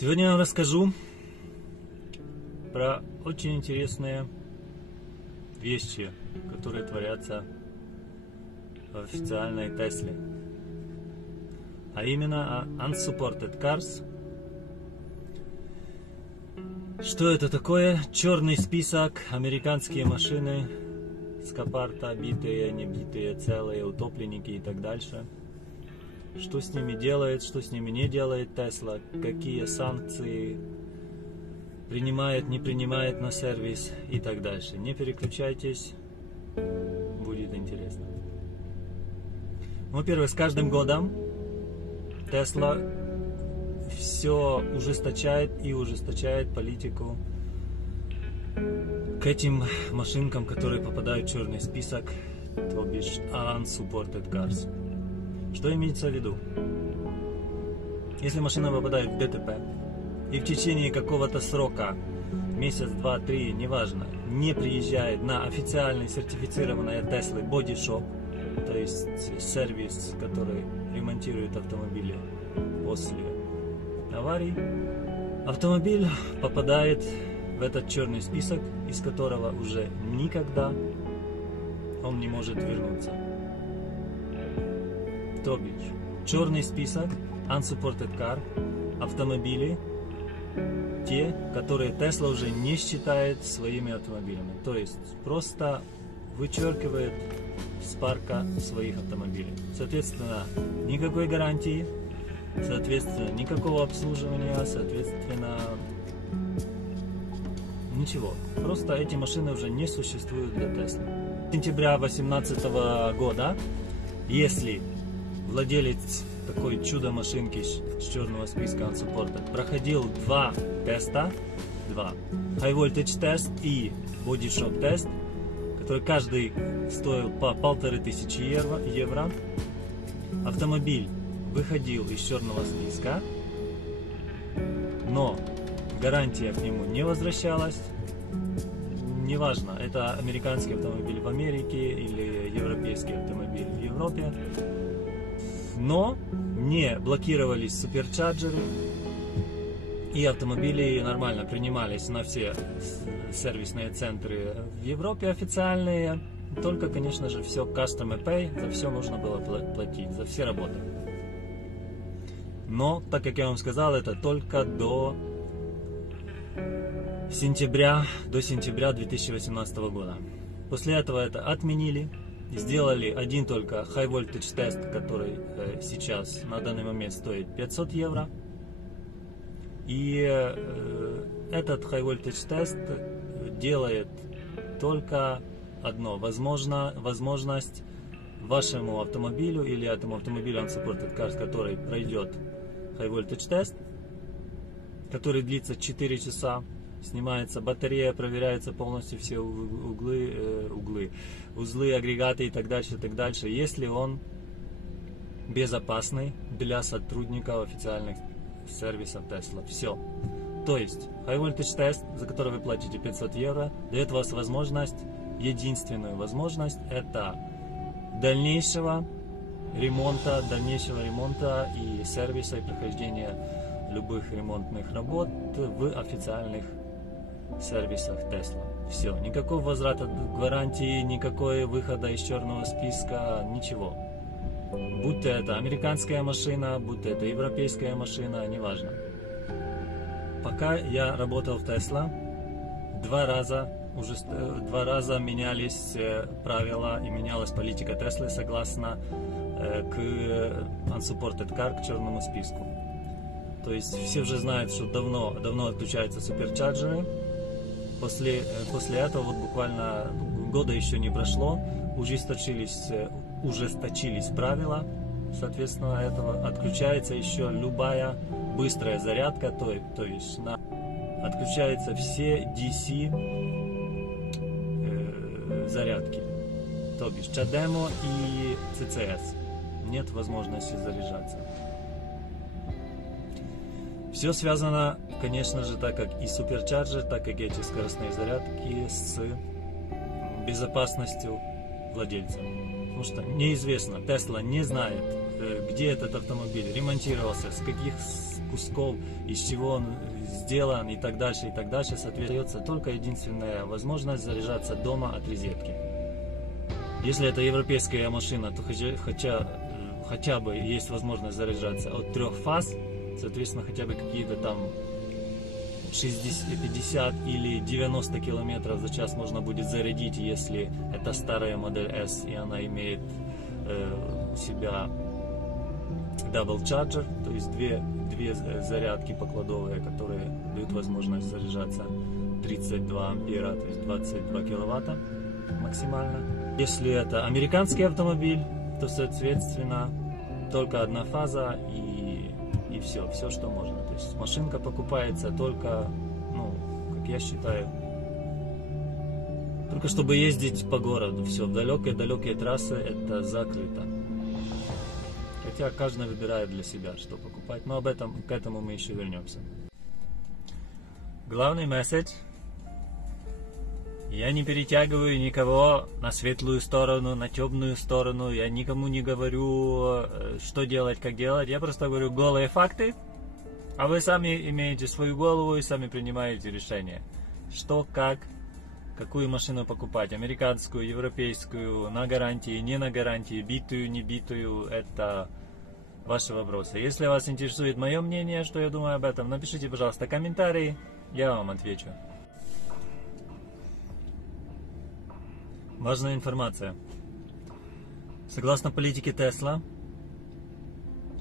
Сегодня я вам расскажу про очень интересные вещи, которые творятся в официальной Тесле. А именно Unsupported Cars. Что это такое? Черный список, американские машины, скопарта, битые, не битые, целые, утопленники и так дальше. Что с ними делает, что с ними не делает Тесла, какие санкции принимает, не принимает на сервис и так дальше. Не переключайтесь, будет интересно. Во-первых, с каждым годом Тесла все ужесточает и ужесточает политику к этим машинкам, которые попадают в черный список, то бишь Unsupported Cars. Что имеется в виду? Если машина попадает в ДТП и в течение какого-то срока, месяц, два, три, неважно, не приезжает на официальный сертифицированный Tesla Body Shop, то есть сервис, который ремонтирует автомобили после аварий, автомобиль попадает в этот черный список, из которого уже никогда он не может вернуться. То бишь, черный список, Unsupported Car, автомобили, те, которые Tesla уже не считает своими автомобилями. То есть, просто вычеркивает с парка своих автомобилей. Соответственно, никакой гарантии, соответственно, никакого обслуживания, соответственно, ничего. Просто эти машины уже не существуют для Tesla. С сентября 2018 года, если владелец такой чудо-машинки с черного списка Unsupported проходил два теста, High Voltage тест и Body Shop тест, который каждый стоил по 1500 евро, автомобиль выходил из черного списка, но гарантия к нему не возвращалась. Неважно, это американский автомобиль в Америке или европейский автомобиль в Европе. Но не блокировались суперчарджеры, и автомобили нормально принимались на все сервисные центры в Европе официальные. Только, конечно же, все Customer Pay, за все нужно было платить, за все работы. Но, так как я вам сказал, это только до сентября 2018 года. После этого это отменили. Сделали один только High Voltage тест, который сейчас на данный момент стоит 500 евро. И этот High Voltage тест делает только одно: возможность вашему автомобилю или этому автомобилю Unsupported Cars, который пройдет High Voltage тест, который длится 4 часа. Снимается батарея, проверяются полностью все узлы, агрегаты и так дальше, если он безопасный для сотрудников официальных сервисов Tesla. Все. То есть, High Voltage тест, за который вы платите 500 евро, дает вас возможность, единственную возможность, это дальнейшего ремонта и сервиса, и прохождения любых ремонтных работ в официальных сервисах Tesla. Все, никакого возврата гарантии, никакой выхода из черного списка, ничего. Будь то это американская машина, будь то это европейская машина, неважно. Пока я работал в Tesla, два раза менялись правила и менялась политика Tesla согласно к Unsupported Car, к черному списку. То есть все уже знают, что давно отключаются суперчарджеры. После этого, вот буквально года еще не прошло, ужесточились правила. Соответственно, этого отключается еще любая быстрая зарядка, то есть отключаются все DC зарядки, то бишь CHAdeMO и CCS. Нет возможности заряжаться. Все связано, конечно же, так как и суперчарджер, так и эти скоростные зарядки, с безопасностью владельца. Потому что неизвестно, Tesla не знает где этот автомобиль ремонтировался, с каких кусков, из чего он сделан и так дальше, и так дальше. Соответственно, только единственная возможность заряжаться дома от розетки. Если это европейская машина, то хотя бы есть возможность заряжаться от 3 фаз, соответственно, хотя бы какие-то там 60, 50 или 90 километров за час можно будет зарядить, если это старая модель S и она имеет у себя Double Charger, то есть две зарядки покладовые, которые дают возможность заряжаться 32 ампера, то есть 22 киловатта максимально. Если это американский автомобиль, то соответственно только одна фаза и все, что можно. То есть машинка покупается только, ну, как я считаю, только чтобы ездить по городу. Все, в далекие трассы это закрыто. Хотя каждый выбирает для себя, что покупать. Но к этому мы еще вернемся. Главный месседж. Я не перетягиваю никого на светлую сторону, на темную сторону. Я никому не говорю, что делать, как делать. Я просто говорю голые факты. А вы сами имеете свою голову и сами принимаете решение. Что, как, какую машину покупать. Американскую, европейскую, на гарантии, не на гарантии, битую, не битую. Это ваши вопросы. Если вас интересует мое мнение, что я думаю об этом, напишите, пожалуйста, комментарии. Я вам отвечу. Важная информация. Согласно политике Tesla,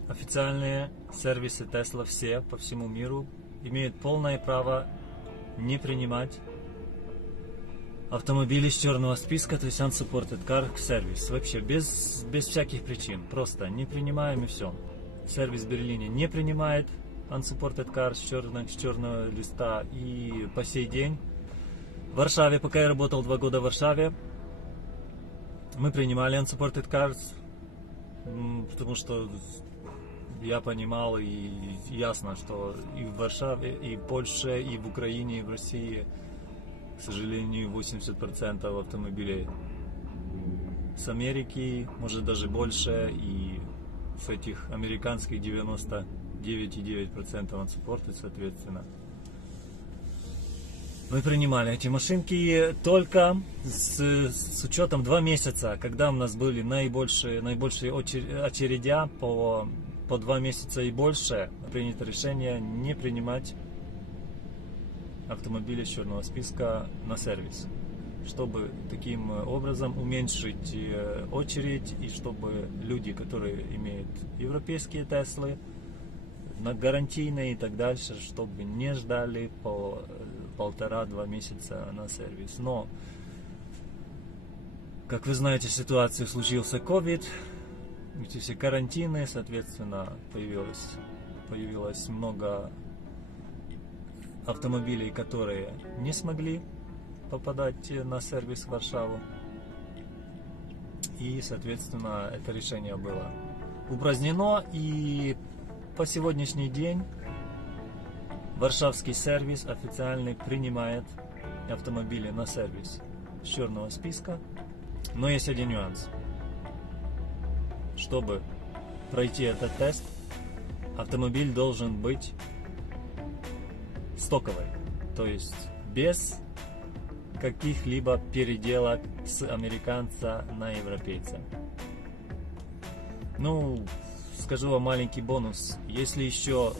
официальные сервисы Tesla все по всему миру имеют полное право не принимать автомобили с черного списка, то есть Unsupported Car сервис. Вообще без всяких причин. Просто не принимаем и все. Сервис в Берлине не принимает Unsupported Car с черного листа. И по сей день в Варшаве, пока я работал 2 года в Варшаве, мы принимали Unsupported Cars, потому что я понимал и ясно, что и в Варшаве, и в Польше, и в Украине, и в России, к сожалению, 80% автомобилей с Америки, может даже больше, и с этих американских 99,9% Unsupported, соответственно. Мы принимали эти машинки только с учетом 2 месяца, когда у нас были наибольшие очередя по 2 месяца и больше, принято решение не принимать автомобили с черного списка на сервис, чтобы таким образом уменьшить очередь и чтобы люди, которые имеют европейские Теслы, на гарантийные и так дальше, чтобы не ждали по 1,5-2 месяца на сервис. Но, как вы знаете, ситуация случился COVID, эти все карантины, соответственно, появилось много автомобилей, которые не смогли попадать на сервис в Варшаву. И, соответственно, это решение было упразднено. И по сегодняшний день варшавский сервис официально принимает автомобили на сервис с черного списка. Но есть один нюанс. Чтобы пройти этот тест, автомобиль должен быть стоковый, то есть без каких-либо переделок с американца на европейца. Ну, скажу вам маленький бонус. Если еще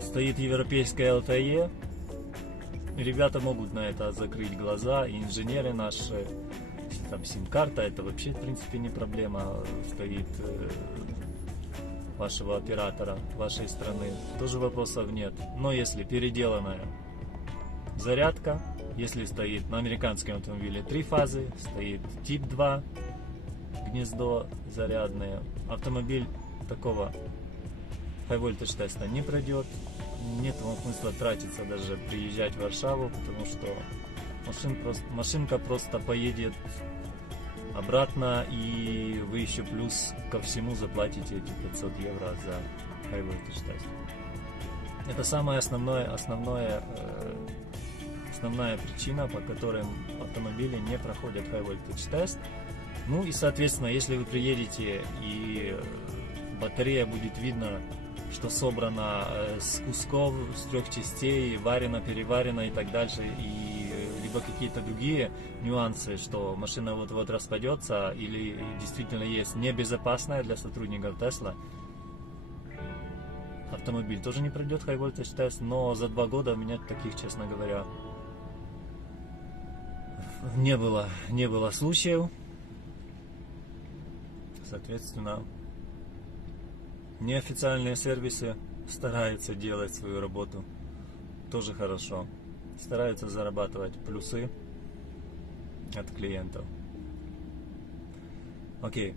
стоит европейская LTE, ребята могут на это закрыть глаза, и инженеры наши, там сим-карта, это вообще в принципе не проблема, стоит вашего оператора, вашей страны, тоже вопросов нет. Но если переделанная зарядка, если стоит на американском автомобиле 3 фазы, стоит тип 2 гнездо зарядное, автомобиль такого high voltage теста не пройдет. Нет смысла тратиться, даже приезжать в Варшаву, потому что машинка просто поедет обратно, и вы еще плюс ко всему заплатите эти 500 евро за high voltage тест. Это самая основная причина, по которой автомобили не проходят high voltage тест. Ну и, соответственно, если вы приедете и батарея будет видно, что собрана с кусков, с 3 частей, варено, переварено и так дальше, и либо какие-то другие нюансы, что машина вот-вот распадется, или действительно есть небезопасная для сотрудников Tesla, автомобиль тоже не пройдет High Voltage Test, но за 2 года у меня таких, честно говоря, не было случаев. Соответственно, неофициальные сервисы стараются делать свою работу тоже хорошо, стараются зарабатывать плюсы от клиентов. Окей.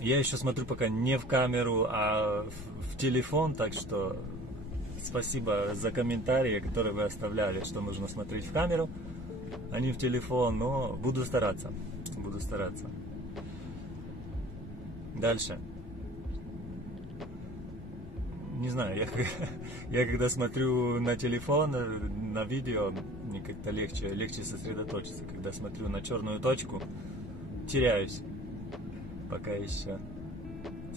Я еще смотрю пока не в камеру, а в телефон, так что спасибо за комментарии, которые вы оставляли, что нужно смотреть в камеру, а не в телефон, но буду стараться. Дальше. Не знаю, я когда смотрю на телефон, на видео, мне как-то легче сосредоточиться. Когда смотрю на черную точку, теряюсь. Пока еще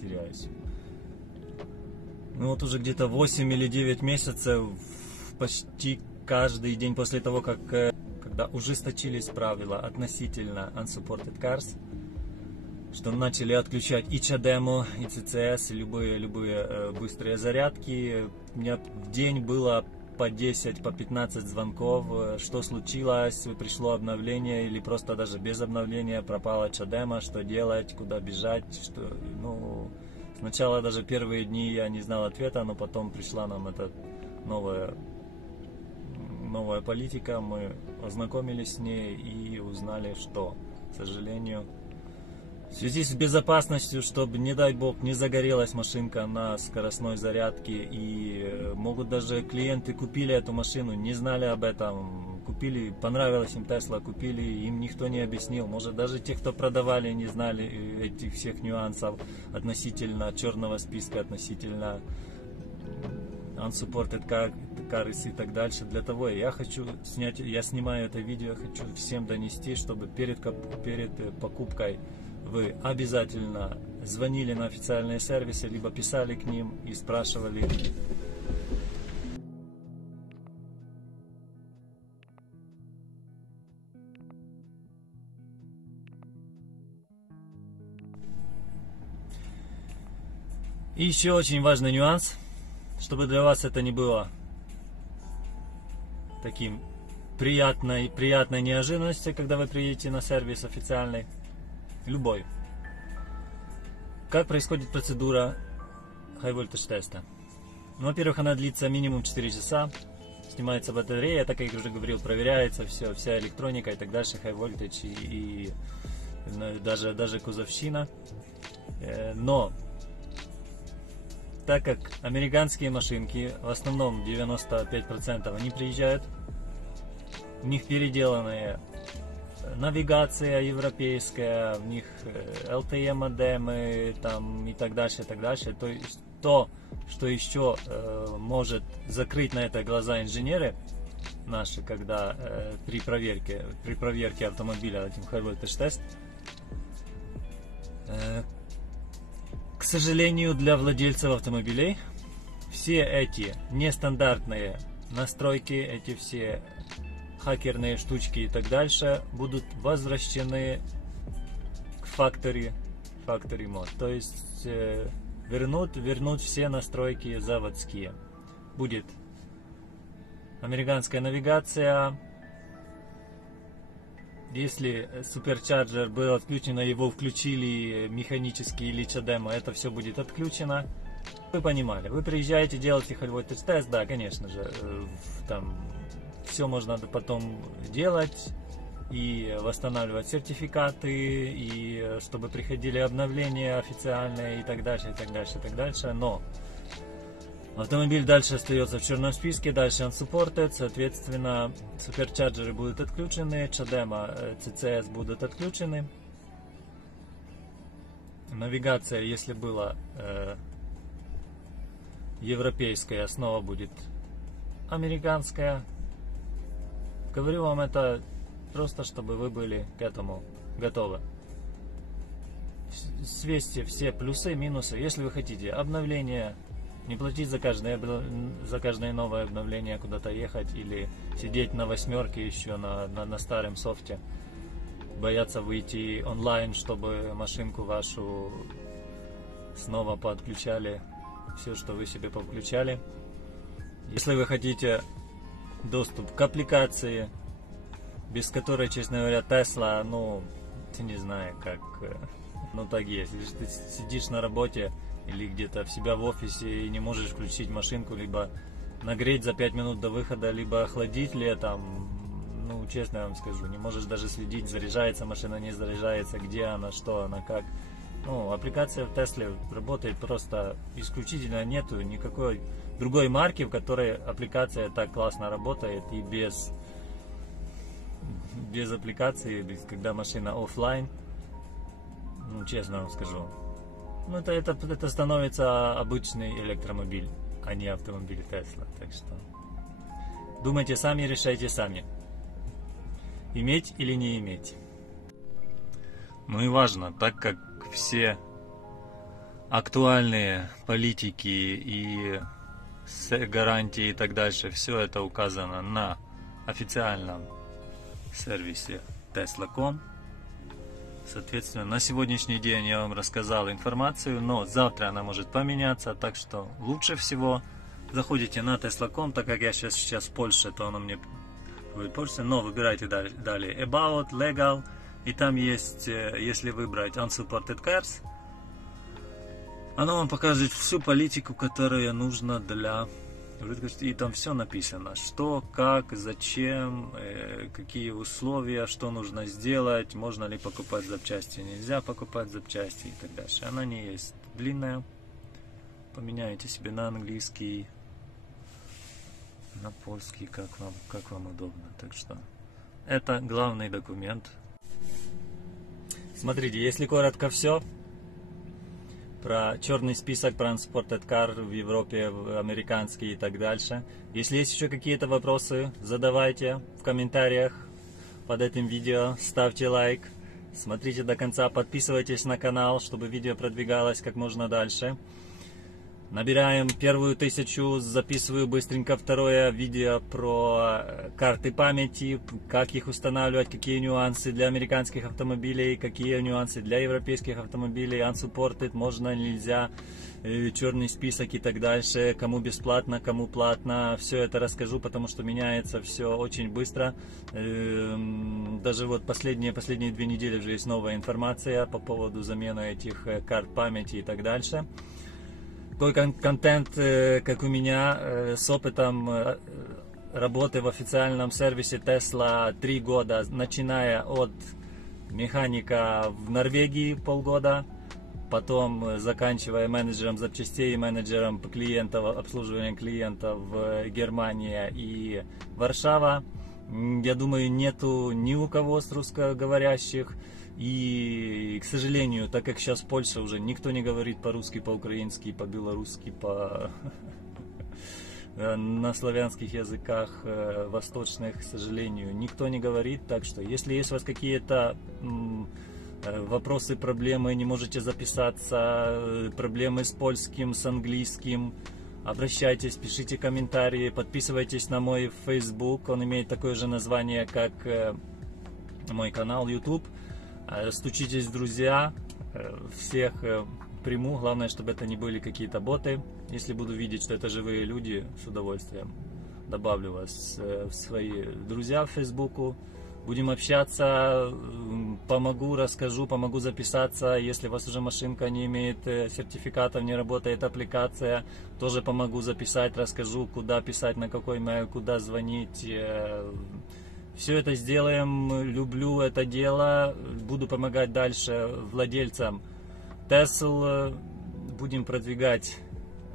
теряюсь. Ну вот уже где-то 8 или 9 месяцев, почти каждый день после того, когда ужесточились правила относительно Unsupported Cars, что начали отключать и CHAdeMO, и CCS, и любые быстрые зарядки. У меня в день было по 10, по 15 звонков, что случилось, пришло обновление или просто даже без обновления пропало CHAdeMO, что делать, куда бежать, сначала даже первые дни я не знал ответа, но потом пришла нам эта новая политика, мы ознакомились с ней и узнали, что, к сожалению, в связи с безопасностью, чтобы, не дай бог, не загорелась машинка на скоростной зарядке, и могут даже клиенты купили эту машину, не знали об этом, купили, понравилась им Tesla, купили, им никто не объяснил, может даже те, кто продавали, не знали этих всех нюансов относительно черного списка, относительно Unsupported Cars и так дальше. Для того я снимаю это видео, хочу всем донести, чтобы перед покупкой вы обязательно звонили на официальные сервисы, либо писали к ним и спрашивали. И еще очень важный нюанс, чтобы для вас это не было таким приятной неожиданностью, когда вы приедете на сервис официальный. Любой. Как происходит процедура High Voltage теста? Ну, во-первых, она длится минимум 4 часа. Снимается батарея, так как я уже говорил, проверяется вся электроника и так дальше, High Voltage и даже кузовщина. Но, так как американские машинки, в основном 95% они приезжают, у них переделанные навигация европейская, в них LTE модемы там, и так дальше, и так дальше. То есть то, что еще может закрыть на это глаза инженеры наши, когда при проверке автомобиля этим High Voltage Test, к сожалению, для владельцев автомобилей все эти нестандартные настройки, эти все хакерные штучки и так дальше будут возвращены к Factory Mode. То есть вернут все настройки заводские. Будет американская навигация. Если Supercharger был отключен, его включили механически или CHAdeMO, это все будет отключено. Вы понимали, вы приезжаете, делаете High Voltage Test, да, конечно же, там все можно потом делать и восстанавливать сертификаты, и чтобы приходили обновления официальные и так дальше, и так дальше, и так дальше. Но автомобиль дальше остается в черном списке, дальше Unsupported, соответственно, суперчарджеры будут отключены, CHAdeMO, CCS будут отключены. Навигация, если была европейская, снова будет американская. Говорю вам это просто, чтобы вы были к этому готовы. свесьте все плюсы и минусы. Если вы хотите обновление, не платить за каждое новое обновление, куда-то ехать, или сидеть на 8 еще на старом софте, бояться выйти онлайн, чтобы машинку вашу снова подключали, все, что вы себе повключали. Если вы хотите доступ к аппликации, без которой, честно говоря, Tesla, ну, не знаю, как, ну так есть. Если ты сидишь на работе или где-то в себя в офисе и не можешь включить машинку, либо нагреть за 5 минут до выхода, либо охладить летом, ну, честно я вам скажу, не можешь даже следить, заряжается машина, не заряжается, где она, что она, как. Ну, аппликация в Тесле работает просто исключительно, нету никакой другой марки, в которой аппликация так классно работает и без аппликации, когда машина офлайн, ну, честно вам скажу, ну, это становится обычный электромобиль, а не автомобиль Tesla. Так что думайте сами, решайте сами, иметь или не иметь. Ну и важно, так как все актуальные политики и гарантии и так дальше, все это указано на официальном сервисе Tesla.com. Соответственно, на сегодняшний день я вам рассказал информацию, но завтра она может поменяться, так что лучше всего заходите на Tesla.com, так как я сейчас в Польше, то оно мне будет Польша, но выбирайте далее About, Legal, и там есть, если выбрать Unsupported Cars, оно вам покажет всю политику, которая нужна для... И там все написано, что, как, зачем, какие условия, что нужно сделать, можно ли покупать запчасти, нельзя покупать запчасти и так дальше. Она не есть длинная, поменяйте себе на английский, на польский, как вам удобно. Так что это главный документ. Смотрите, если коротко все про черный список Transported Car в Европе, американский и так дальше. Если есть еще какие-то вопросы, задавайте в комментариях под этим видео, ставьте лайк, смотрите до конца, подписывайтесь на канал, чтобы видео продвигалось как можно дальше. Набираем первую 1000, записываю быстренько второе видео про карты памяти, как их устанавливать, какие нюансы для американских автомобилей, какие нюансы для европейских автомобилей, unsupported, можно, нельзя, черный список и так дальше, кому бесплатно, кому платно, все это расскажу, потому что меняется все очень быстро. Даже вот последние 2 недели уже есть новая информация по поводу замены этих карт памяти и так дальше. Такой контент, как у меня, с опытом работы в официальном сервисе Tesla 3 года, начиная от механика в Норвегии полгода, потом заканчивая менеджером запчастей, менеджером клиентов, обслуживания клиентов в Германии и Варшава. Я думаю, нету ни у кого с русскоговорящих. И, к сожалению, так как сейчас в Польше уже никто не говорит по-русски, по-украински, по-белорусски, на славянских языках восточных, к сожалению, никто не говорит. Так что, если есть у вас какие-то вопросы, проблемы, не можете записаться, проблемы с польским, с английским, обращайтесь, пишите комментарии, подписывайтесь на мой Facebook, он имеет такое же название, как мой канал YouTube. Стучитесь в друзья, всех приму, главное, чтобы это не были какие-то боты. Если буду видеть, что это живые люди, с удовольствием добавлю вас в свои друзья в Фейсбуку. Будем общаться, помогу, расскажу, помогу записаться. Если у вас уже машинка не имеет сертификатов, не работает аппликация, тоже помогу записать, расскажу, куда писать, на какой mail, куда звонить. Все это сделаем, люблю это дело, буду помогать дальше владельцам Tesla, будем продвигать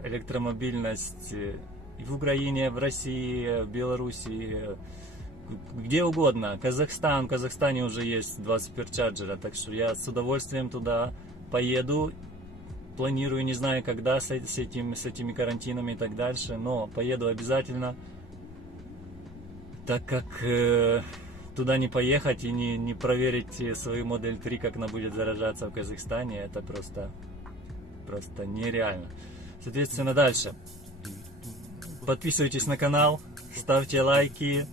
электромобильность и в Украине, в России, в Беларуси, где угодно. Казахстан, в Казахстане уже есть 2 суперчарджера, так что я с удовольствием туда поеду. Планирую, не знаю когда, с этими карантинами и так дальше, но поеду обязательно. Так как туда не поехать и не проверить свою Модель 3, как она будет заражаться в Казахстане, это просто нереально. Соответственно, дальше. Подписывайтесь на канал, ставьте лайки.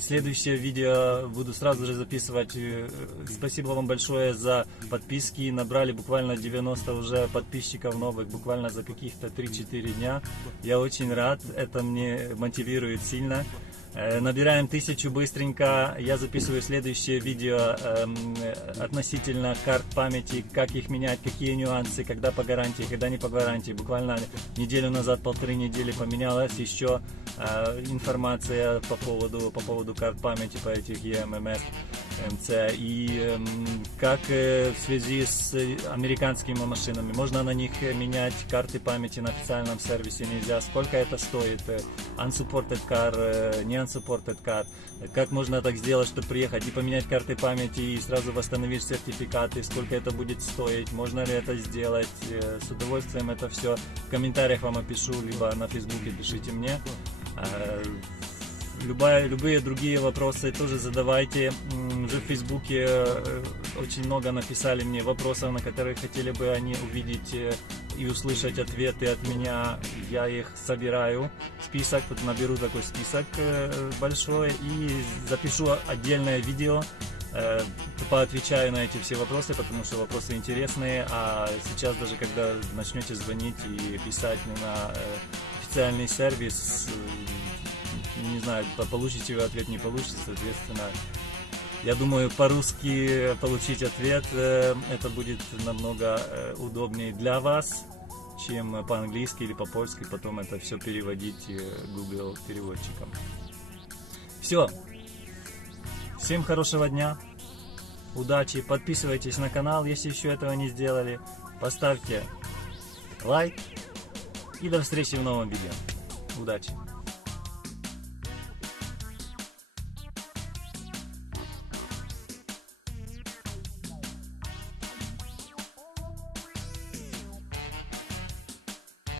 Следующее видео буду сразу же записывать. Спасибо вам большое за подписки. Набрали буквально 90 уже подписчиков новых, буквально за каких-то 3-4 дня. Я очень рад, это мне мотивирует сильно. Набираем 1000 быстренько. Я записываю следующее видео относительно карт памяти, как их менять, какие нюансы, когда по гарантии, когда не по гарантии. Буквально неделю назад, 1,5 недели поменялась еще информация по поводу карт памяти по этих eMMS, MC. И как в связи с американскими машинами, можно на них менять карты памяти на официальном сервисе, нельзя, сколько это стоит, unsupported car, не unsupported car, как можно так сделать, чтобы приехать и поменять карты памяти и сразу восстановить сертификаты, сколько это будет стоить, можно ли это сделать. С удовольствием это все в комментариях вам опишу, либо на Фейсбуке пишите мне. Любые другие вопросы тоже задавайте. Уже в Фейсбуке очень много написали мне вопросов, на которые хотели бы они увидеть и услышать ответы от меня. Я их собираю, список, наберу такой список большой и запишу отдельное видео. Поотвечаю на эти все вопросы, потому что вопросы интересные. А сейчас даже когда начнете звонить и писать на официальный сервис, не знаю, получите вы ответ, не получите, соответственно, я думаю, по-русски получить ответ, это будет намного удобнее для вас, чем по-английски или по-польски, потом это все переводить Google переводчиком. Все. Всем хорошего дня, удачи, подписывайтесь на канал, если еще этого не сделали, поставьте лайк и до встречи в новом видео. Удачи!